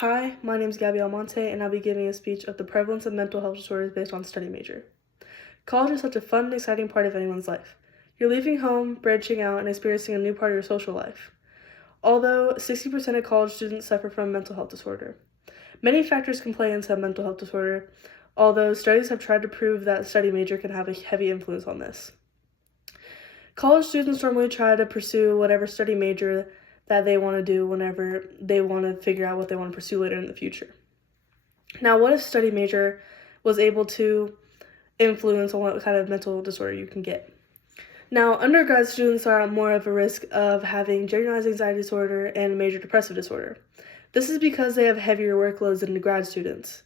Hi, my name is Gabby Almonte, and I'll be giving a speech of the prevalence of mental health disorders based on study major. College is such a fun and exciting part of anyone's life. You're leaving home, branching out, and experiencing a new part of your social life. Although 60% of college students suffer from a mental health disorder. Many factors can play into a mental health disorder, although studies have tried to prove that study major can have a heavy influence on this. College students normally try to pursue whatever study major that they want to do whenever they want to figure out what they want to pursue later in the future. Now, what if study major was able to influence on what kind of mental disorder you can get? Now, undergrad students are at more of a risk of having generalized anxiety disorder and major depressive disorder. This is because they have heavier workloads than grad students.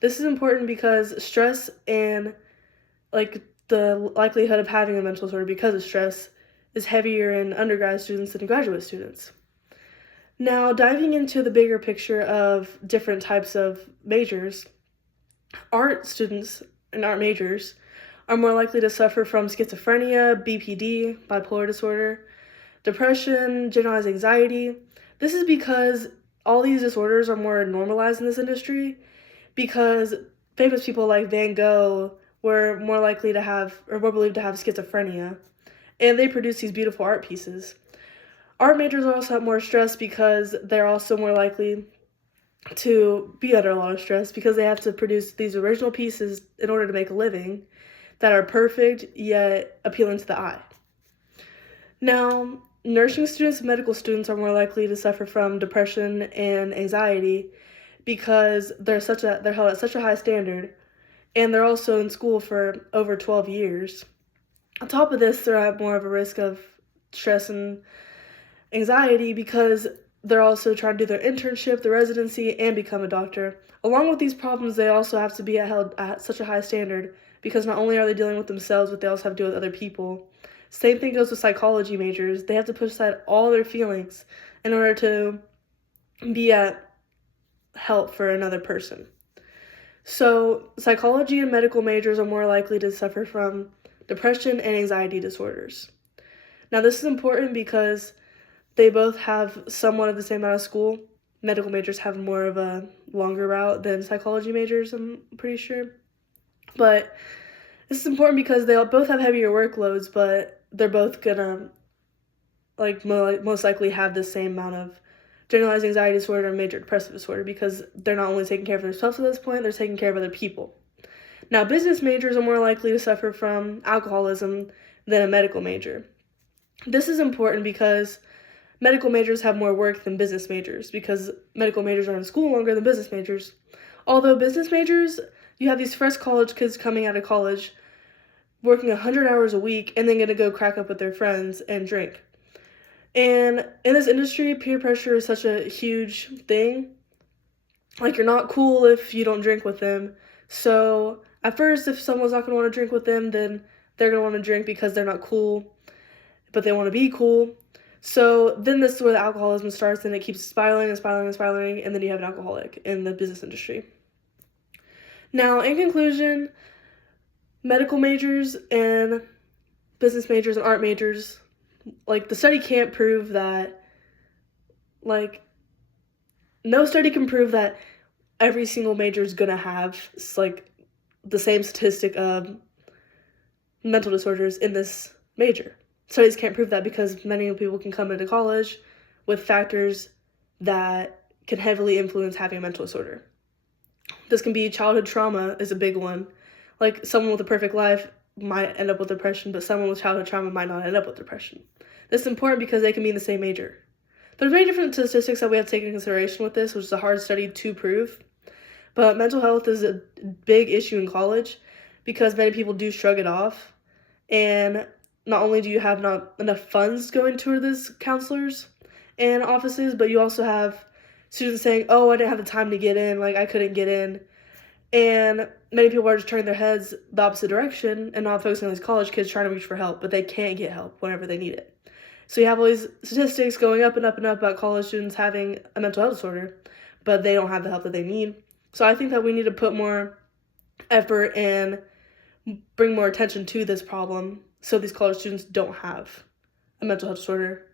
This is important because stress and the likelihood of having a mental disorder because of stress is heavier in undergrad students than graduate students. Now, diving into the bigger picture of different types of majors, art students and art majors are more likely to suffer from schizophrenia, BPD, bipolar disorder, depression, generalized anxiety. This is because all these disorders are more normalized in this industry because famous people like Van Gogh were more likely to have, or were believed to have schizophrenia, and they produce these beautiful art pieces. Art majors also have more stress because they're also more likely to be under a lot of stress because they have to produce these original pieces in order to make a living that are perfect yet appealing to the eye. Now, nursing students and medical students are more likely to suffer from depression and anxiety because they're held at such a high standard, and they're also in school for over 12 years. On top of this, they're at more of a risk of stress and anxiety because they're also trying to do their internship, their residency, and become a doctor. Along with these problems, they also have to be held at such a high standard because not only are they dealing with themselves, but they also have to deal with other people. Same thing goes with psychology majors. They have to push aside all their feelings in order to be at help for another person. So psychology and medical majors are more likely to suffer from depression and anxiety disorders. Now, this is important because they both have somewhat of the same amount of school. Medical majors have more of a longer route than psychology majors, I'm pretty sure. But this is important because they both have heavier workloads, but they're both gonna most likely have the same amount of generalized anxiety disorder and major depressive disorder because they're not only taking care of themselves at this point, they're taking care of other people. Now, business majors are more likely to suffer from alcoholism than a medical major. This is important because medical majors have more work than business majors because medical majors are in school longer than business majors. Although business majors, you have these fresh college kids coming out of college working 100 hours a week and then going to go crack up with their friends and drink. And in this industry, peer pressure is such a huge thing. Like, you're not cool if you don't drink with them. So at first, if someone's not going to want to drink with them, then they're going to want to drink because they're not cool, but they want to be cool. So then this is where the alcoholism starts, and it keeps spiraling and spiraling and spiraling, and then you have an alcoholic in the business industry. Now, in conclusion, medical majors and business majors and art majors, the study can't prove that, no study can prove that every single major is gonna have, the same statistic of mental disorders in this major. Studies can't prove that because many people can come into college with factors that can heavily influence having a mental disorder. This can be childhood trauma is a big one. Like, someone with a perfect life might end up with depression, but someone with childhood trauma might not end up with depression. This is important because they can be in the same major. There's many different statistics that we have to take into consideration with this, which is a hard study to prove. But mental health is a big issue in college because many people do shrug it off. And not only do you have not enough funds going toward these counselors and offices, but you also have students saying, oh, I didn't have the time to get in, I couldn't get in. And many people are just turning their heads the opposite direction and not focusing on these college kids trying to reach for help, but they can't get help whenever they need it. So you have all these statistics going up and up and up about college students having a mental health disorder, but they don't have the help that they need. So I think that we need to put more effort and bring more attention to this problem so these college students don't have a mental health disorder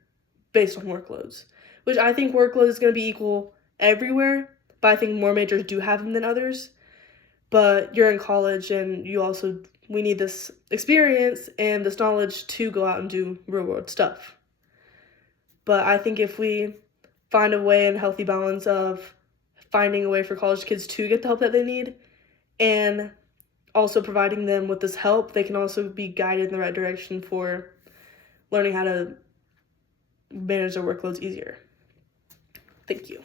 based on workloads, which I think workload is going to be equal everywhere, but I think more majors do have them than others. But you're in college and we need this experience and this knowledge to go out and do real world stuff. But I think if we find a way and a healthy balance of finding a way for college kids to get the help that they need and also providing them with this help, they can also be guided in the right direction for learning how to manage their workloads easier. Thank you.